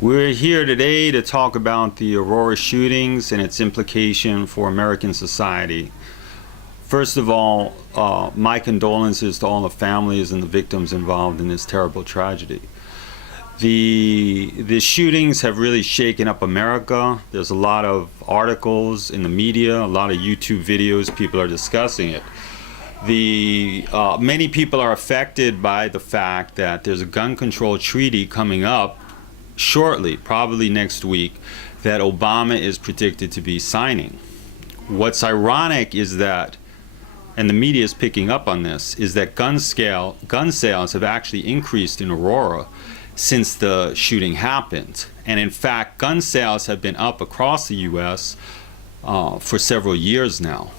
We're here today to talk about the Aurora shootings and its implication for American society. First of all, my condolences to all the families and the victims involved in this terrible tragedy. The shootings have really shaken up America. There's a lot of articles in the media, a lot of YouTube videos, people are discussing it. Many people are affected by the fact that there's a gun control treaty coming up shortly, probably next week, that Obama is predicted to be signing. What's ironic is that, and the media is picking up on this, is that gun sales have actually increased in Aurora since the shooting happened. And in fact, gun sales have been up across the U.S. For several years now.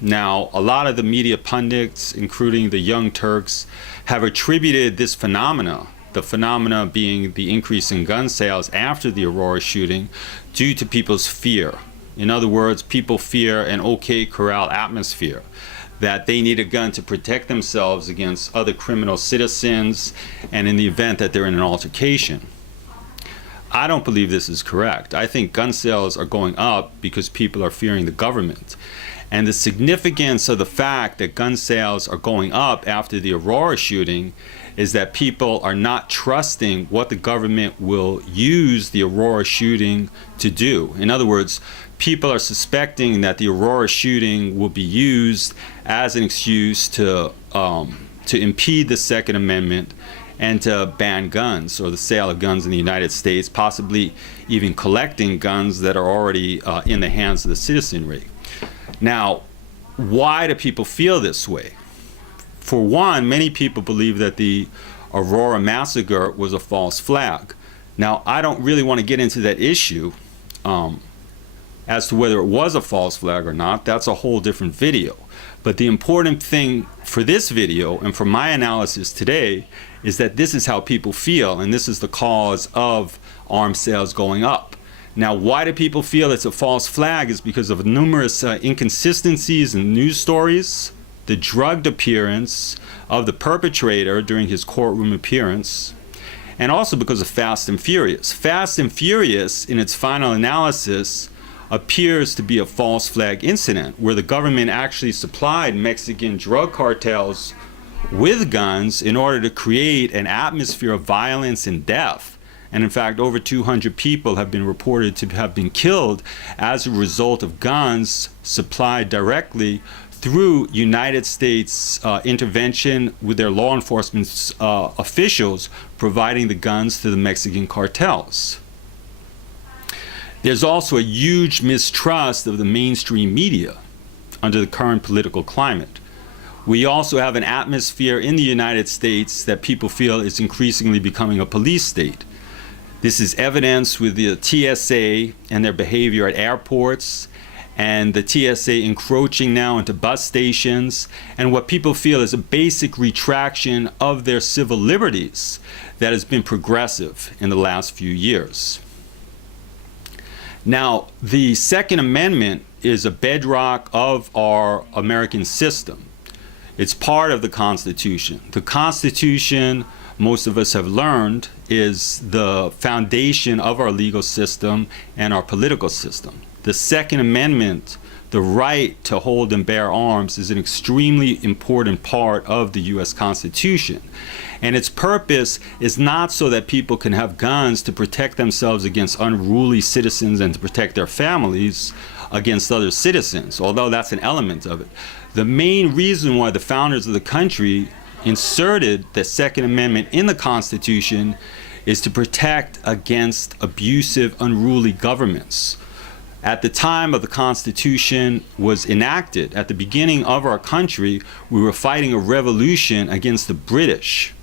Now, a lot of the media pundits, including the Young Turks, have attributed this phenomena, the phenomena being the increase in gun sales after the Aurora shooting, due to people's fear. In other words, people fear an OK Corral atmosphere, that they need a gun to protect themselves against other criminal citizens and in the event that they're in an altercation. I don't believe this is correct. I think gun sales are going up because people are fearing the government. And the significance of the fact that gun sales are going up after the Aurora shooting is that people are not trusting what the government will use the Aurora shooting to do. In other words, people are suspecting that the Aurora shooting will be used as an excuse to impede the Second Amendment and to ban guns or the sale of guns in the United States, possibly even collecting guns that are already in the hands of the citizenry. Now, why do people feel this way? For one, many people believe that the Aurora massacre was a false flag. Now, I don't really want to get into that issue as to whether it was a false flag or not. That's a whole different video. But the important thing for this video and for my analysis today is that this is how people feel, and this is the cause of arms sales going up. Now, why do people feel it's a false flag is because of numerous inconsistencies in news stories, the drugged appearance of the perpetrator during his courtroom appearance, and also because of Fast and Furious. Fast and Furious, in its final analysis, appears to be a false flag incident where the government actually supplied Mexican drug cartels with guns in order to create an atmosphere of violence and death. And in fact, over 200 people have been reported to have been killed as a result of guns supplied directly through United States intervention with their law enforcement officials providing the guns to the Mexican cartels. There's also a huge mistrust of the mainstream media under the current political climate. We also have an atmosphere in the United States that people feel is increasingly becoming a police state. This is evidenced with the TSA and their behavior at airports, and the TSA encroaching now into bus stations, and what people feel is a basic retraction of their civil liberties that has been progressive in the last few years. Now, the Second Amendment is a bedrock of our American system. It's part of the Constitution. The Constitution, most of us have learned, is the foundation of our legal system and our political system. The Second Amendment, the right to hold and bear arms, is an extremely important part of the U.S. Constitution. And its purpose is not so that people can have guns to protect themselves against unruly citizens and to protect their families against other citizens, although that's an element of it. The main reason why the founders of the country inserted the Second Amendment in the Constitution is to protect against abusive, unruly governments. At the time of the Constitution was enacted, at the beginning of our country, we were fighting a revolution against the British,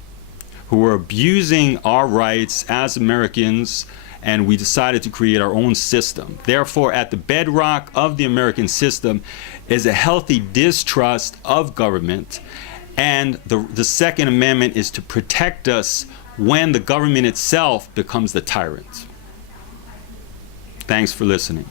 who were abusing our rights as Americans, and we decided to create our own system. Therefore, at the bedrock of the American system is a healthy distrust of government, and the Second Amendment is to protect us when the government itself becomes the tyrant. Thanks for listening.